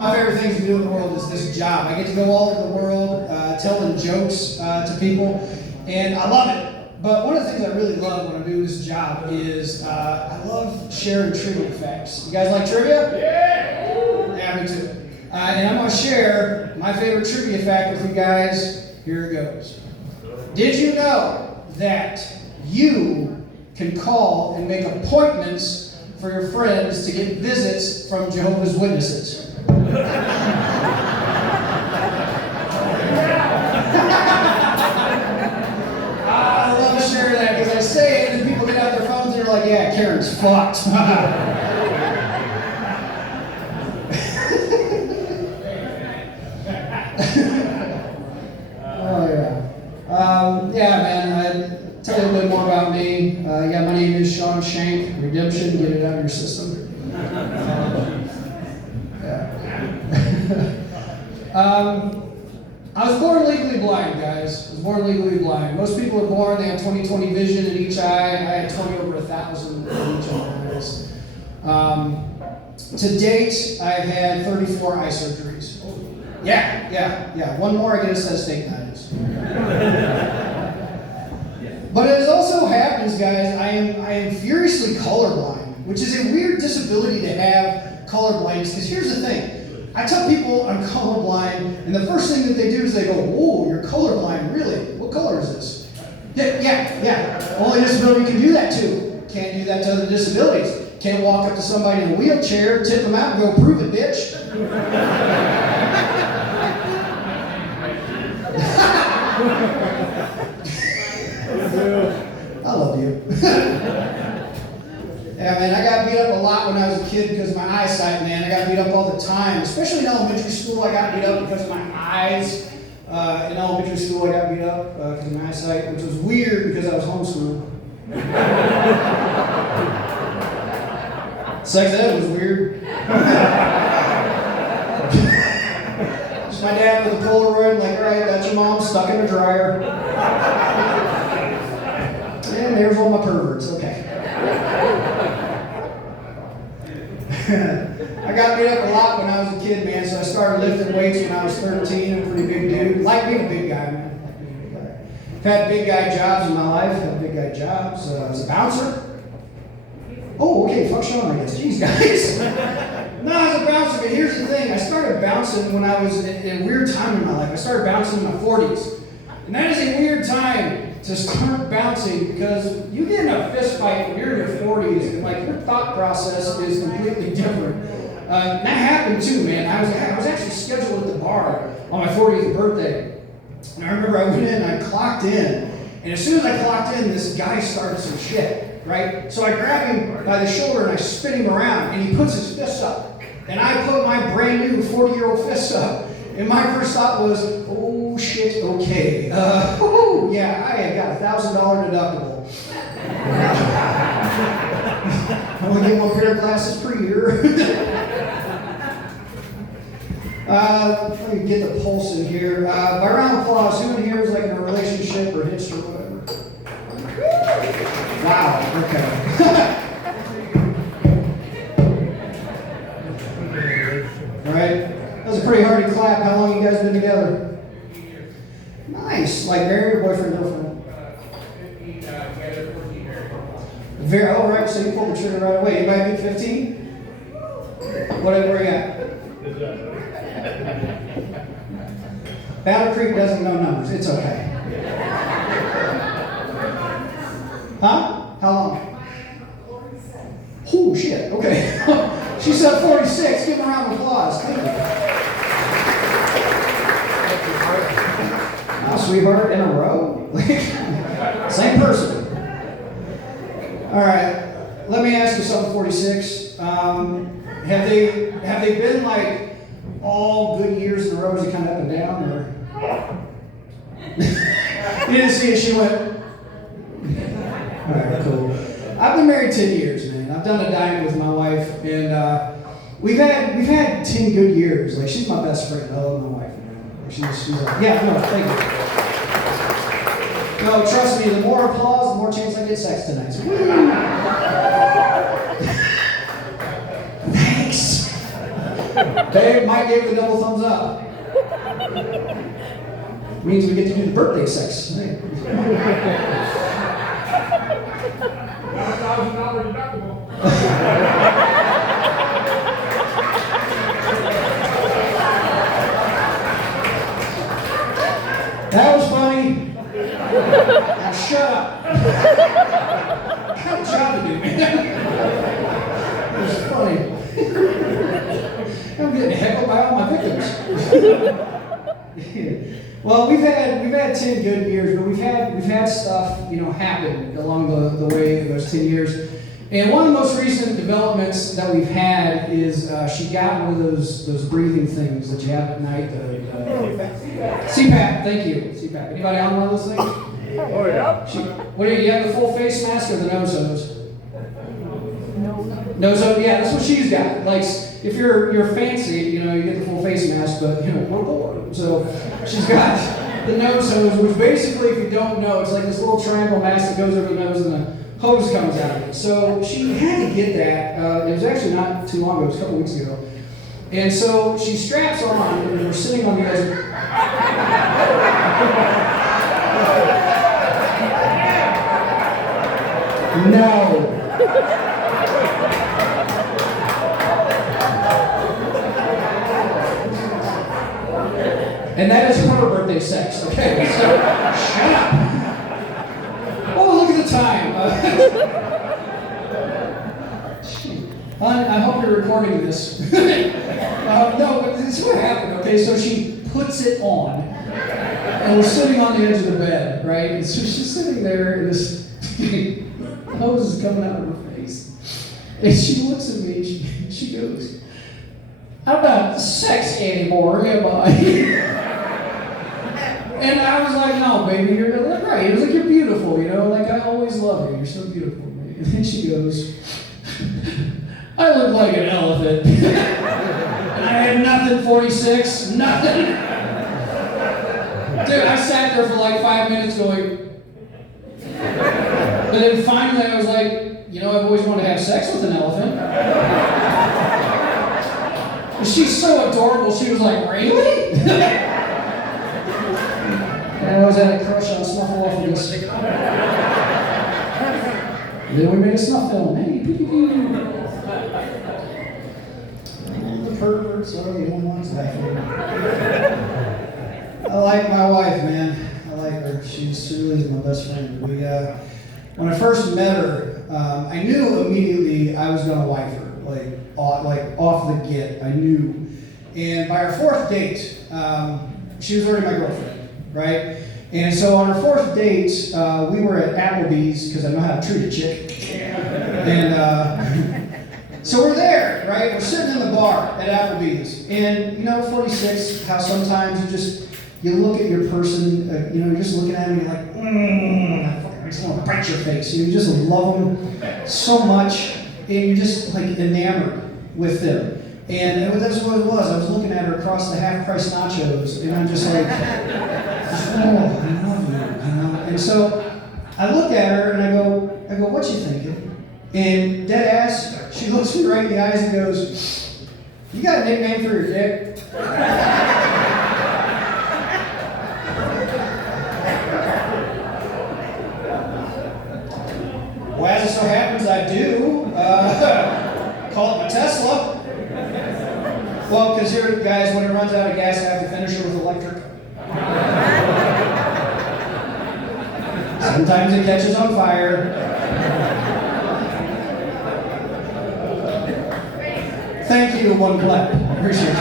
My favorite things to do in the world is this job. I get to go all over the world telling jokes to people, and I love it. But one of the things I really love when I do this job is I love sharing trivia facts. You guys like trivia? Yeah, me too. And I'm going to share my favorite trivia fact with you guys. Here it goes. Did you know that you can call and make appointments for your friends to get visits from Jehovah's Witnesses? I love to share that because I say it and people get out their phones and they're like, yeah, Karen's fucked. Oh, yeah. Yeah, man, I'll tell you a bit more about me. Yeah, my name is Shank. Redemption, get it out of your system. I was born legally blind, guys. I was born legally blind. Most people are born, they have 20/20 vision in each eye. I had 20 over 1,000 in each of my eyes. To date, I've had 34 eye surgeries. Yeah. One more, I get a set of steak knives. But as also happens, guys, I am furiously colorblind, which is a weird disability to have, colorblindness, because here's the thing. I tell people I'm colorblind, and the first thing that they do is they go, "Whoa, you're colorblind, really? What color is this?" Yeah. Only disability can do that too. Can't do that to other disabilities. Can't walk up to somebody in a wheelchair, tip them out, and go, "Prove it, bitch." I love you. Yeah, man, I got beat up a lot when I was a kid because of my eyesight, man. I got beat up all the time. Especially in elementary school, I got beat up because of my eyes. In elementary school, I got beat up because of my eyesight, which was weird because I was homeschooled. Sex ed was weird. Just my dad with a Polaroid, like, all right, that's your mom stuck in a dryer. And there's all my perverts, okay. I got beat up a lot when I was a kid, man, so I started lifting weights when I was 13. I'm a pretty big dude. Like being a big guy, man. I've had big guy jobs in my life. Had big guy jobs. I was a bouncer. Oh, okay, fuck Sean, I guess. Jeez, guys. No, I was a bouncer, but here's the thing. I started bouncing when I was in a weird time in my life. I started bouncing in my 40s. And that is a weird time to start bouncing because you get in a fist fight when you're in your 40s and like your thought process is completely different. That happened too, man. I was actually scheduled at the bar on my 40th birthday. And I remember I went in and I clocked in. And as soon as I clocked in, this guy started some shit, right? So I grab him by the shoulder and I spin him around and he puts his fists up. And I put my brand new 40-year-old fists up. And my first thought was, oh shit, okay. Yeah, I had got $1,000 deductible. I only get one pair of glasses per year. Let me get the pulse in here. By round of applause, who in here is like in a relationship or hitched or whatever? Wow, okay. All right. That was a pretty hearty clap. How long you guys been together? Nice. Like married or boyfriend, girlfriend? Very. Oh, right. So you pulled the trigger right away. Anybody beat 15? Where you at? Battle Creek doesn't know numbers. It's okay. Huh? How long? 46. Oh, shit. Okay. She said 46. Give her a round of applause. Thank you. Sweetheart, in a row? Same person. All right, let me ask you something, 46. Have they been like all good years in a row? Is it kind of up and down, or? You didn't see it, she went. All right, cool. I've been married 10 years, man. I've done a dime with my wife, and we've had 10 good years. Like, she's my best friend. I love my wife, man. She's like, yeah, no, thank you. No, trust me, the more applause, the more chance I get sex tonight. So, thanks. Babe, Mike gave the double thumbs up. Means we get to do the birthday sex. Hey. $1,000 deductible. That was funny. Now shut up. I got a job to do, man. It was funny. I'm getting heckled by all my victims. Well, we've had 10 good years, but we've had stuff, happen along the way of those 10 years. And one of the most recent developments that we've had is she got one of those breathing things that you have at night. CPAP, thank you. CPAP. Anybody on one of those things? Oh, yeah. What do you have, the full face mask or the nose hose? Nose hose, yeah, that's what she's got. Like, if you're fancy, you get the full face mask, but so she's got the nose hose, which basically, if you don't know, it's like this little triangle mask that goes over the nose and the hose comes out of it. So she had to get that. It was actually not too long ago, it was a couple weeks ago. And so she straps on, and we're sitting on the edge. No. And that is her birthday sex, okay? So, shut up. Oh, look at the time. Hon, I hope you're recording this. No, but this is what happened, okay? So she puts it on, and we're sitting on the edge of the bed, right? And so she's sitting there, and this hose is coming out of her face. And she looks at me, and she goes, "I'm not sexy anymore, am I?" And I was like, "No, baby, you're right." It was like, "You're beautiful, like I always love you. You're so beautiful." And then she goes, "I look like an elephant." And I had nothing, 46, nothing. Dude, I sat there for like 5 minutes going. But then finally I was like, I've always wanted to have sex with an elephant. She's so adorable, she was like, "Really?" And I always had a crush on Snuffleupagus. Then we made a snuff film. Hey, the perverts, whatever the ones back there. I like my wife, man. I like her. She really is my best friend. When I first met her, I knew immediately I was going to wife her, like off the get. I knew. And by our fourth date, she was already my girlfriend, right? And so on our fourth date, we were at Applebee's, because I know how to treat a chick. And so we're there, right? We're sitting in the bar at Applebee's. And 46, how sometimes you look at your person, you're just looking at them and you're like, I just want to bite your face. You just love them so much, and you're just like enamored with them. And that's what it was. I was looking at her across the half-price nachos, and I'm just like, I love you. And so I look at her and I go, "What you thinking?" And dead ass, she looks me right in the eyes and goes, "You got a nickname for your dick?" Well, as it so happens, I do. Call it my Tesla. Well, because here, guys, when it runs out of gas, I have to finish it with electric. Sometimes it catches on fire. Thank you, one clap. Appreciate it.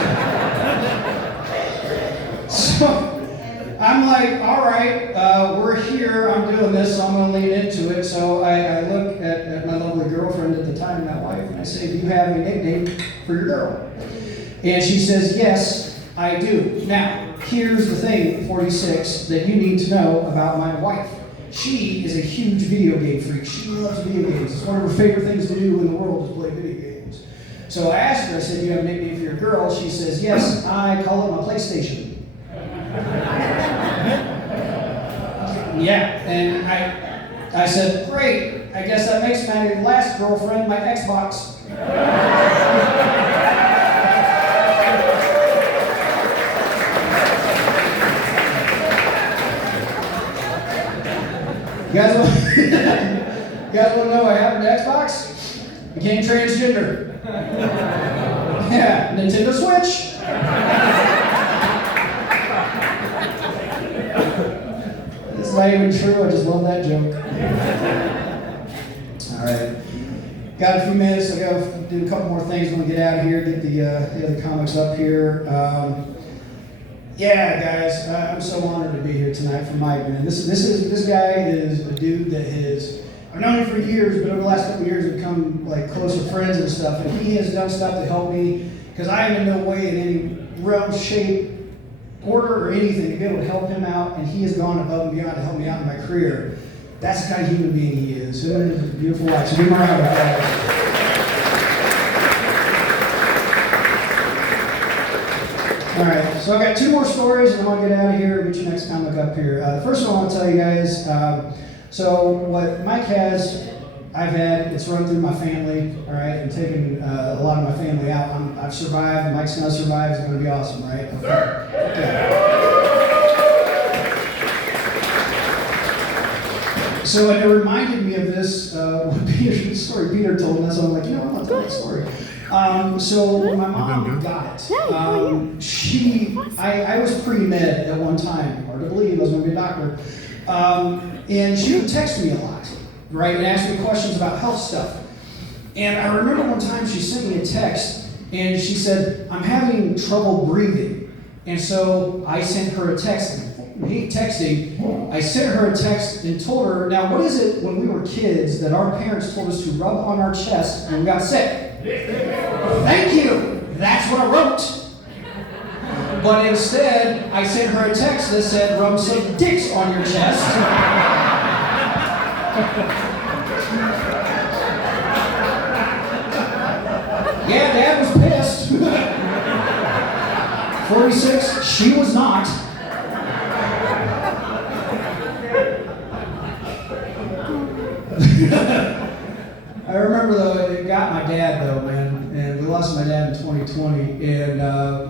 So, I'm like, all right, we're here, I'm doing this, so I'm going to lean into it. So I look at my lovely girlfriend at the time, my wife, and I say, "Do you have a nickname for your girl?" And she says, "Yes, I do." Now, here's the thing, 46, that you need to know about my wife. She is a huge video game freak. She loves video games. It's one of her favorite things to do in the world is play video games. So I asked her, I said, "Do you have a nickname for your girl?" She says, "Yes, I call it my PlayStation." Yeah, and I said, "Great, I guess that makes my last girlfriend my Xbox." You guys want you guys want to know what happened to Xbox? Became transgender. Yeah, Nintendo Switch. It's not even true. I just love that joke. All right. Got a few minutes. I got to do a couple more things when we get out of here. Get the other comics up here. Yeah, guys, I'm so honored to be here tonight for Mike, man. This guy is a dude that I've known him for years, but over the last couple of years we've become like closer friends and stuff, and he has done stuff to help me, because I am in no way in any realm, shape, order, or anything to be able to help him out, and he has gone above and beyond to help me out in my career. That's the kind of human being he is. Him and his beautiful wife. So give him a round of applause. All right, so I've got two more stories, and I'm going to get out of here and get your next comic up here. The first one I want to tell you guys, so what Mike has, I've had, it's run through my family, all right? I'm taking a lot of my family out. I've survived, Mike's going to survive, it's going to be awesome, right? Sir. Okay. So it reminded me of this story Peter told me, so I'm like, you know what, I'll tell that story. So when my mom got it, I was pre-med at one time, hard to believe, I was going to be a doctor, and she would text me a lot, right, and ask me questions about health stuff. And I remember one time she sent me a text, and she said, I'm having trouble breathing. And so I sent her a text. I hate texting. I sent her a text and told her, now what is it when we were kids that our parents told us to rub on our chest when we got sick? Thank you. That's what I wrote. But instead, I sent her a text that said, rub some dicks on your chest. Yeah, Dad was pissed. 46, she was not. I remember though, it got my dad though, man, and we lost my dad in 2020, and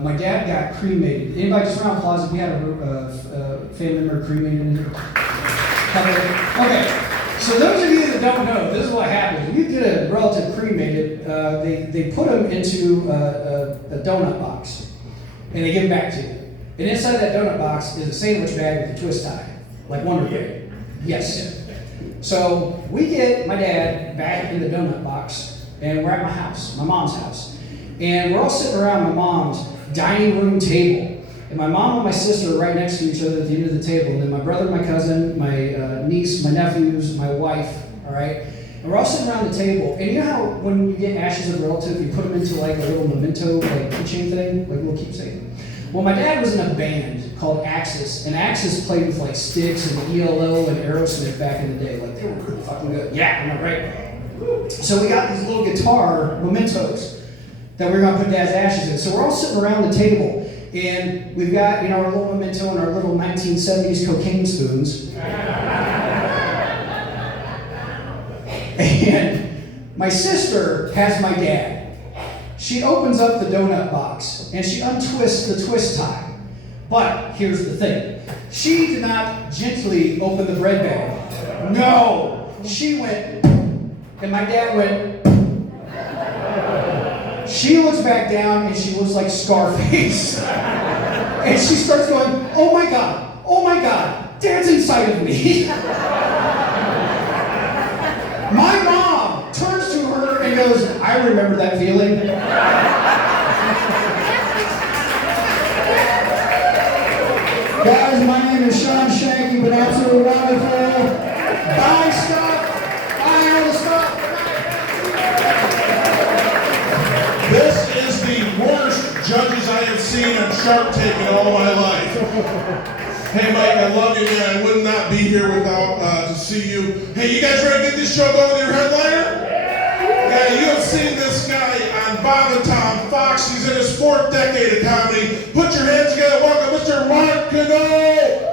my dad got cremated. Anybody just around Plaza, we had a family member cremated in here? Okay, so those of you that don't know, this is what happens. When you get a relative cremated, they put them into a donut box, and they give them back to you. And inside that donut box is a sandwich bag with a twist tie, like Wonder Bread. Yes. So we get my dad back in the donut box, and we're at my house, my mom's house. And we're all sitting around my mom's dining room table. And my mom and my sister are right next to each other at the end of the table. And then my brother, my cousin, my niece, my nephews, my wife, all right? And we're all sitting around the table. And you know how when you get ashes of a relative, you put them into like a little memento, like keychain thing, like a little keepsake? Well, my dad was in a band called Axis, and Axis played with like Styx and ELO and Aerosmith back in the day. Like, they were pretty fucking good. Yeah, am I right? So we got these little guitar mementos that we're gonna put Dad's ashes in. So we're all sitting around the table, and we've got, you know, our little memento and our little 1970s cocaine spoons. And my sister has my dad. She opens up the donut box, and she untwists the twist tie. But here's the thing. She did not gently open the bread bag. No! She went, and my dad went. She looks back down, and she looks like Scarface. And she starts going, oh my God, Dad's inside of me. My mom turns to her and goes, I remember that feeling. Guys, my name is Shank. You've been absolutely wonderful. Bye, Scott. Bye, all the stuff. This is the worst judges I have seen on Shark Tank in all my life. Hey Mike, I love you, man. I would not be here without to see you. Hey, you guys ready to get this show going with your headliner? Yeah, you have seen this guy on Bob and Tom Fox. He's in his 4th decade of comedy. Put your hands together. Welcome, Mr. Mark Cano.